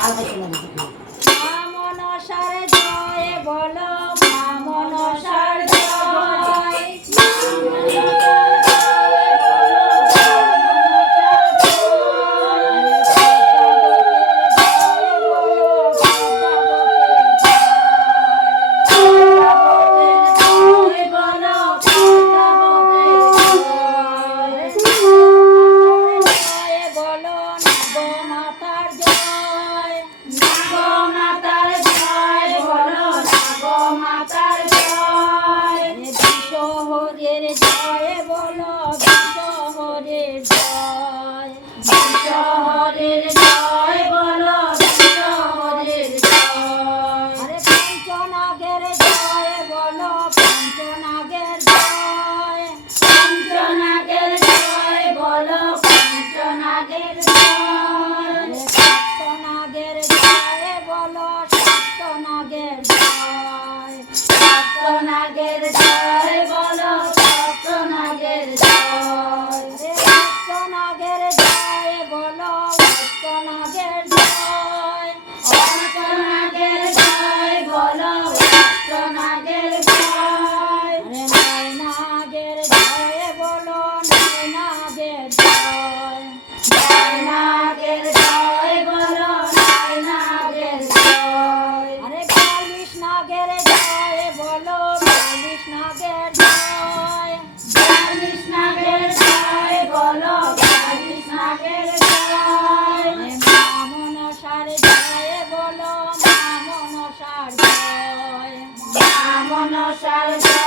মা মনসার জয় বলো, মা মনসার জয়। সপ্তনাগের জয় বলো, সপ্তনাগের জয়। সপ্তনাগের জয় বলো, সপ্তনাগের জয়। সপ্তনাগের জয় বলো, সপ্তনাগের জয়। নয়নাগের জয় বলো, নয়নাগের জয়। নয়নাগের জয় বলো, নয়নাগের জয়। আরে বালিশ নাগের জয় বলো, বালিশ নাগের জয়। বালিশ নাগের জয় বলো, বালিশ নাগের জয়। মা মনসার জয় বলো, মা মনসার জয়। মা মনসার জয়।